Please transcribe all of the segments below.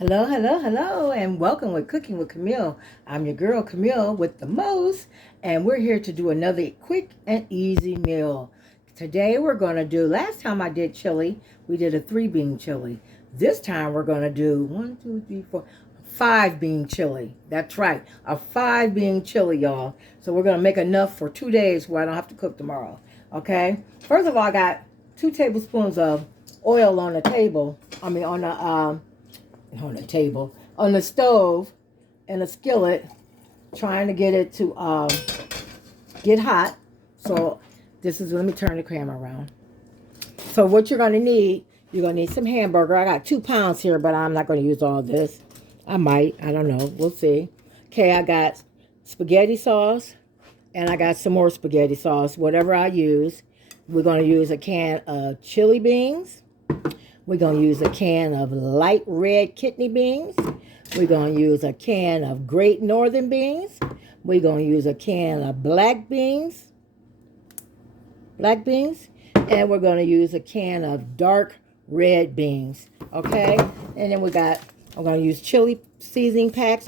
Hello, hello, hello, and welcome with Cooking with Camille. I'm your girl Camille with the most, and we're here to do another quick and easy meal. Today we're going to do, last time I did chili, we did a 3-bean chili. This time we're going to do 5-bean chili. That's right, a 5-bean chili, y'all. So we're going to make enough for 2 days where I don't have to cook tomorrow. Okay? First of all, I got 2 tablespoons of oil on the table. On the table, on the stove, and a skillet, trying to get it to get hot. So let me turn the camera around. So what you're going to need, you're going to need some hamburger. I got 2 pounds here, but I'm not going to use all this. I might. I don't know. We'll see. Okay, I got spaghetti sauce, and I got some more spaghetti sauce, whatever I use. We're going to use a can of chili beans. We're going to use a can of light red kidney beans. We're going to use a can of great northern beans. We're going to use a can of black beans. And we're going to use a can of dark red beans. Okay? And then I'm going to use chili seasoning packs.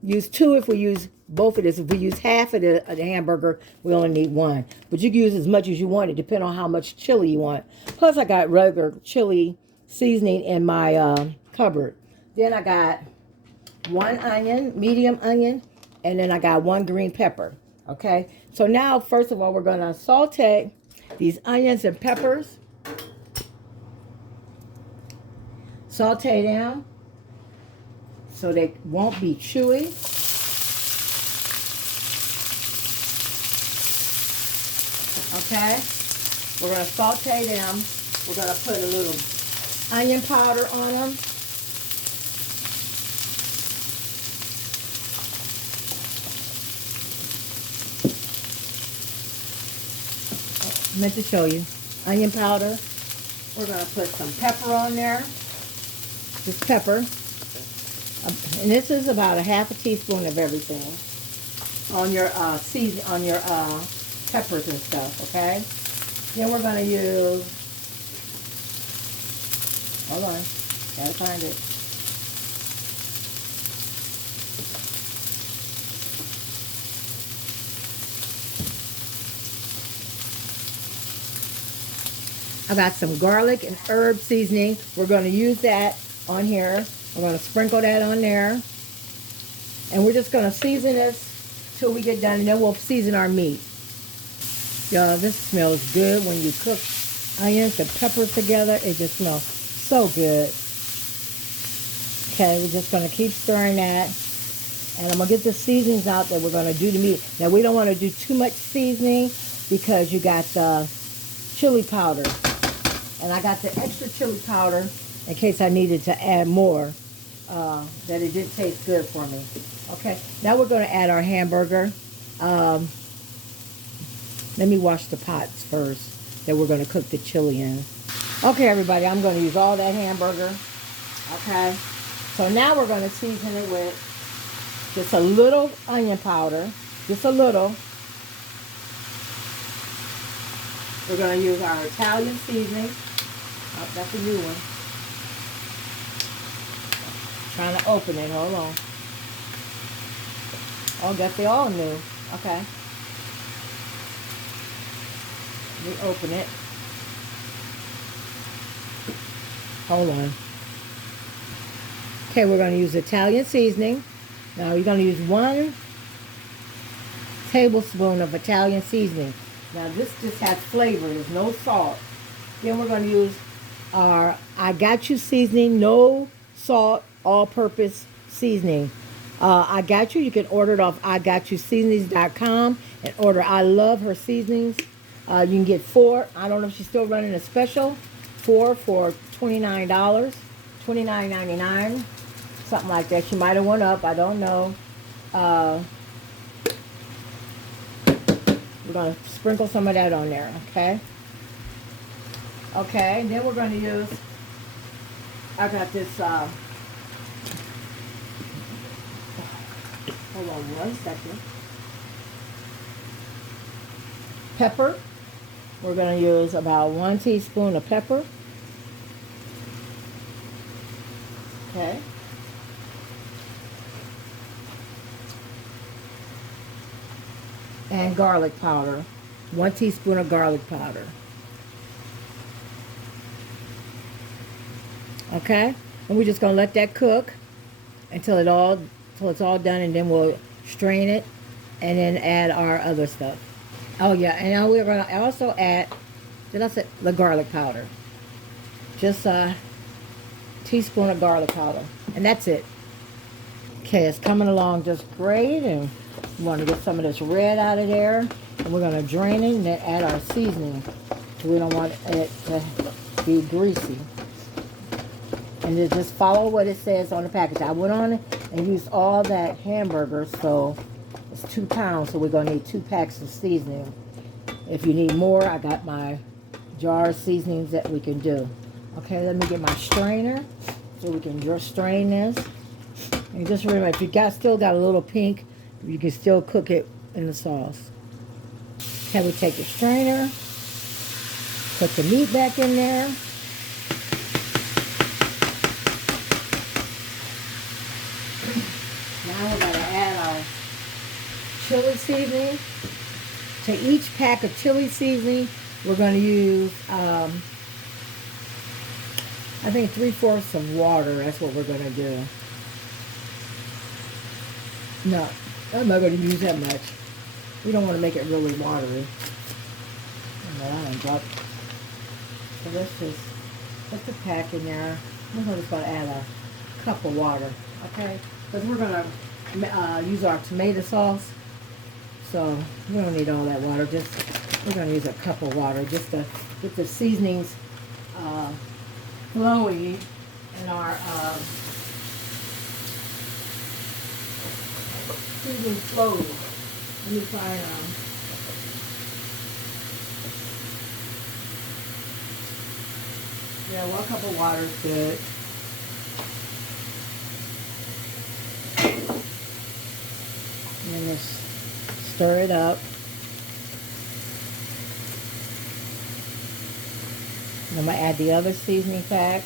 Use 2 if we use both of this. If we use half of the hamburger, we only need 1. But you can use as much as you want. It depends on how much chili you want. Plus, I got regular chili seasoning in my cupboard. Then I got 1 onion, medium onion, and then I got 1 green pepper. Okay? So now, first of all, we're going to saute these onions and peppers. Saute them so they won't be chewy. Okay, we're going to saute them. We're going to put a little onion powder on them. I meant to show you. Onion powder. We're going to put some pepper on there. Just pepper. And this is about a half a teaspoon of everything on your peppers and stuff, okay? Then we're going to use, hold on, gotta find it. I got some garlic and herb seasoning. We're going to use that on here. We're going to sprinkle that on there. And we're just going to season this till we get done, and then we'll season our meat. Y'all, this smells good when you cook onions and peppers together. It just smells so good. Okay, we're just going to keep stirring that. And I'm going to get the seasonings out that we're going to do to meat. Now, we don't want to do too much seasoning because you got the chili powder. And I got the extra chili powder in case I needed to add more. That it did taste good for me. Okay, now we're going to add our hamburger. Let me wash the pots first that we're going to cook the chili in. Okay, everybody, I'm going to use all that hamburger. Okay, so now we're going to season it with just a little onion powder. Just a little. We're going to use our Italian seasoning. Oh, that's a new one. Trying to open it. Hold on. Oh, guess they all new. Okay. Let me open it. Hold on. Okay, we're going to use Italian seasoning. Now, you're going to use 1 tablespoon of Italian seasoning. Now, this just has flavor. There's no salt. Then we're going to use our I Got You seasoning. No salt, all-purpose seasoning. I Got You. You can order it off IGotYouSeasonings.com and order. I love her seasonings. You can get 4. I don't know if she's still running a special. 4 for $29, $29.99, something like that. She might have went up. I don't know. We're going to sprinkle some of that on there, okay? Okay, and then we're going to use, I got this, hold on 1 second. Pepper. We're going to use about 1 teaspoon of pepper. Okay. and garlic powder. 1 teaspoon of garlic powder. Okay? And we're just going to let that cook until it's all done, and then we'll strain it and then add our other stuff. Oh yeah, and now we're going to also add, did I say the garlic powder? Just a teaspoon of garlic powder, and that's it. Okay, it's coming along just great, and we want to get some of this red out of there, and we're going to drain it and then add our seasoning. We don't want it to be greasy. And then just follow what it says on the package. I went on it and used all that hamburger, so it's 2 pounds, so we're going to need 2 packs of seasoning. If you need more, I got my jar of seasonings that we can do. Okay, let me get my strainer so we can just strain this. And just remember, if you still got a little pink, you can still cook it in the sauce. Okay, we take the strainer, put the meat back in there. Now we're going to add our chili seasoning. To each pack of chili seasoning, we're going to use, I think 3/4 of water. That's what we're going to do. No, I'm not going to use that much. We don't want to make it really watery. So let's just put the pack in there. I'm just going to add a cup of water, okay? Because we're going to use our tomato sauce. So we don't need all that water. We're going to use a cup of water just to get the seasonings flowing in our seasonings flowing. Let me try yeah, 1 cup of water is good. And then just stir it up. And I'm going to add the other seasoning pack.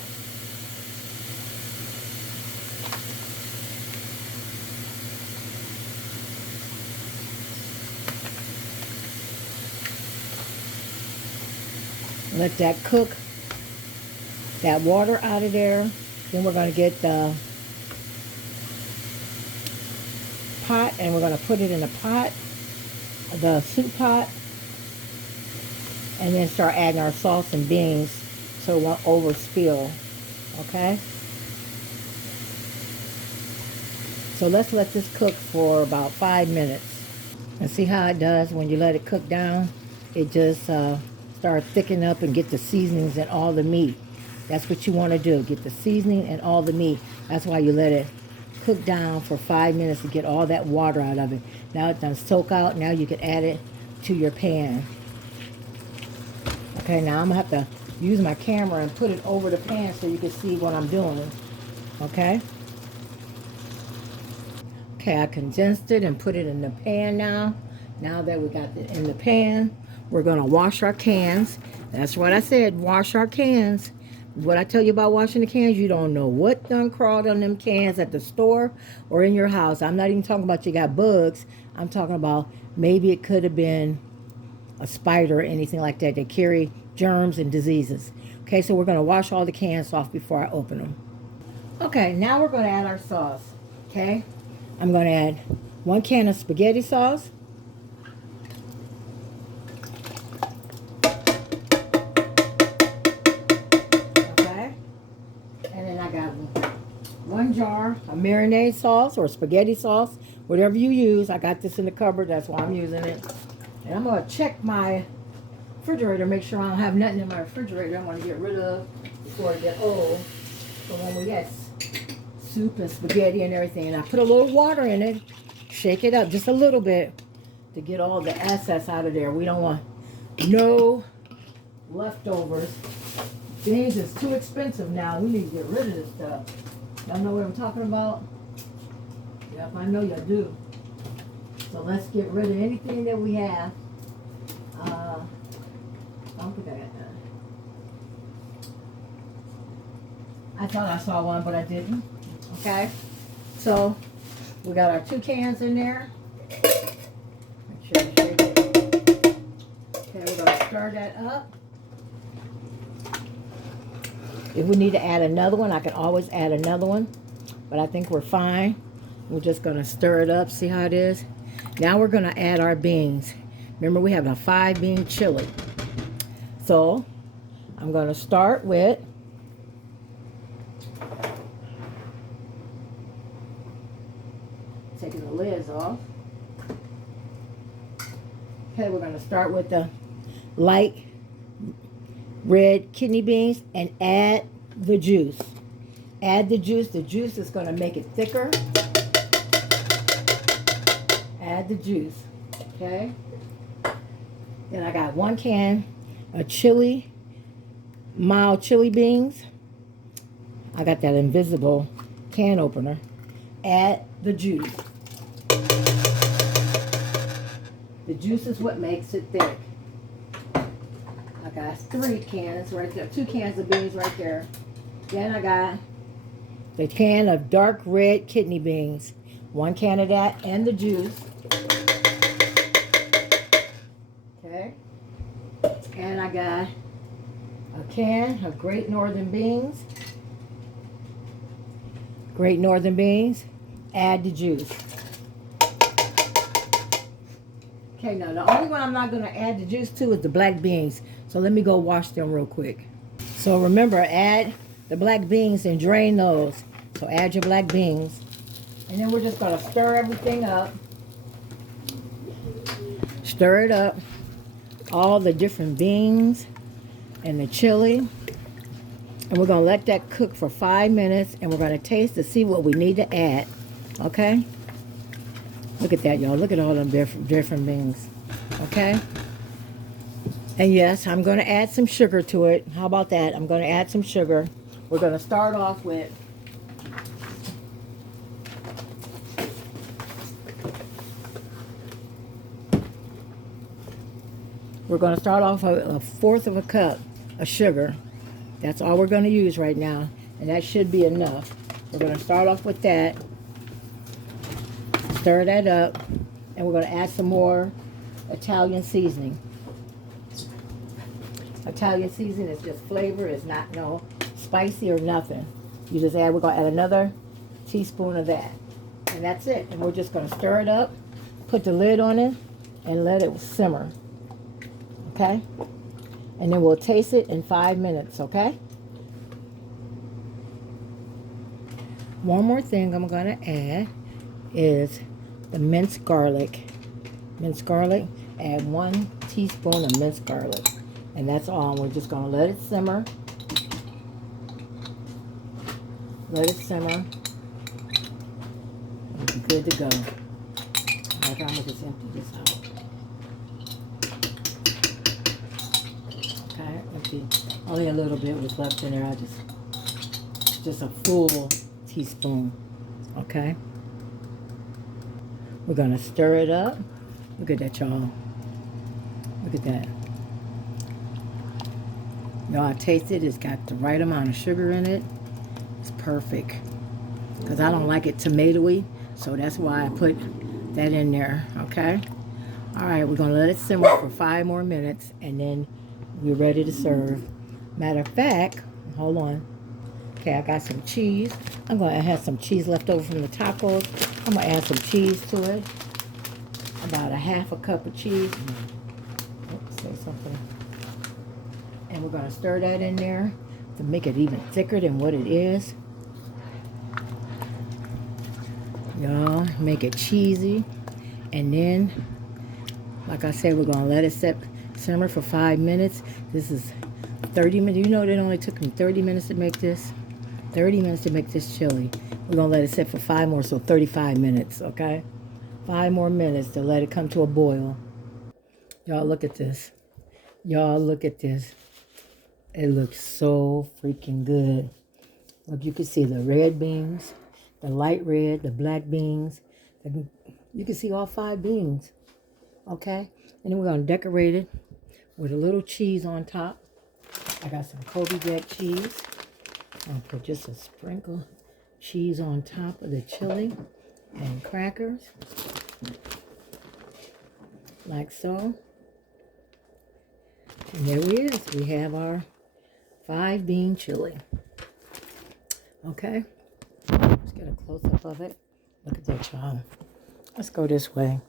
Let that cook, that water out of there. Then we're going to get the pot, and we're going to put it in the pot, the soup pot, and then start adding our sauce and beans so it won't overspill. Okay? So let's let this cook for about 5 minutes. And see how it does when you let it cook down? It just start thickening up and get the seasonings and all the meat. That's what you want to do. Get the seasoning and all the meat. That's why you let it cook down for 5 minutes to get all that water out of it. Now it's done soak out. Now you can add it to your pan. Okay, now I'm going to have to use my camera and put it over the pan so you can see what I'm doing. Okay? Okay, I condensed it and put it in the pan now. Now that we got it in the pan, we're going to wash our cans. That's what I said, wash our cans. What I tell you about washing the cans, you don't know what done crawled on them cans at the store or in your house. I'm not even talking about you got bugs. I'm talking about maybe it could have been a spider or anything like that. They carry germs and diseases. Okay, so we're going to wash all the cans off before I open them. Okay, now we're going to add our sauce. Okay, I'm going to add 1 can of spaghetti sauce. I got 1 jar of marinade sauce or spaghetti sauce, whatever you use. I got this in the cupboard, that's why I'm using it. And I'm going to check my refrigerator, make sure I don't have nothing in my refrigerator I want to get rid of before it gets old. So when we get soup and spaghetti and everything, and I put a little water in it, shake it up just a little bit to get all the excess out of there. We don't want no leftovers. Beans is too expensive now. We need to get rid of this stuff. Y'all know what I'm talking about? Yep, I know y'all do. So let's get rid of anything that we have. I don't think I got that. I thought I saw one, but I didn't. Okay. So we got our 2 cans in there. Make sure you shake it Okay, we're gonna stir that up. If we need to add another one, I can always add another one, but I think we're fine. We're just gonna stir it up, see how it is. Now we're gonna add our beans. Remember, we have a 5-bean chili. So I'm gonna start with taking the lids off. Okay, we're gonna start with the light red kidney beans and add the juice. Add the juice. The juice is gonna make it thicker. Add the juice. Okay. Then I got 1 can of chili, mild chili beans. I got that invisible can opener. Add the juice. The juice is what makes it thick. I got 3 cans right there, 2 cans of beans right there. Then I got the can of dark red kidney beans. 1 can of that and the juice. Okay. And I got a can of Great Northern beans. Great Northern beans. Add the juice. Okay, now the only one I'm not going to add the juice to is the black beans. So let me go wash them real quick. So remember, add the black beans and drain those. So add your black beans. And then we're just going to stir everything up. Stir it up. All the different beans and the chili. And we're going to let that cook for 5 minutes. And we're going to taste to see what we need to add. Okay? Look at that, y'all. Look at all them different beans. Okay? And yes, I'm going to add some sugar to it. How about that? I'm going to add some sugar. We're going to start off with a 1/4 of a cup of sugar. That's all we're going to use right now. And that should be enough. We're going to start off with that. Stir that up. And we're going to add some more Italian seasoning. Italian seasoning is just flavor. It's not no spicy or nothing. You just add, we're going to add another teaspoon of that. And that's it. And we're just going to stir it up, put the lid on it, and let it simmer. Okay? And then we'll taste it in 5 minutes, okay? One more thing I'm going to add is the minced garlic. Minced garlic, add 1 teaspoon of minced garlic. And that's all. We're just going to let it simmer. Let it simmer. It'll be good to go. Like, I'm going to just empty this out. Okay, empty. Only a little bit was left in there. I just a full teaspoon. Okay. We're going to stir it up. Look at that, y'all. Look at that. Y'all, I taste it. It's got the right amount of sugar in it. It's perfect. Because I don't like it tomatoey. So that's why I put that in there. Okay? Alright, we're going to let it simmer for 5 more minutes. And then we're ready to serve. Matter of fact, hold on. Okay, I got some cheese. I'm going to have some cheese left over from the tacos. I'm going to add some cheese to it. About a 1/2 cup of cheese. Oops, say something. And we're going to stir that in there to make it even thicker than what it is. Y'all, make it cheesy. And then, like I said, we're going to let it simmer for 5 minutes. This is 30 minutes. You know it only took me 30 minutes to make this. 30 minutes to make this chili. We're going to let it sit for 5 more, so 35 minutes, okay? 5 more minutes to let it come to a boil. Y'all, look at this. Y'all, look at this. It looks so freaking good. Look, you can see the red beans, the light red, the black beans. You can see all 5 beans, okay? And then we're going to decorate it with a little cheese on top. I got some Kobe Jack cheese. I'll put just a sprinkle of cheese on top of the chili and crackers, like so. And there we is. We have our 5-bean chili. Okay. Let's get a close-up of it. Look at that, y'all. Let's go this way.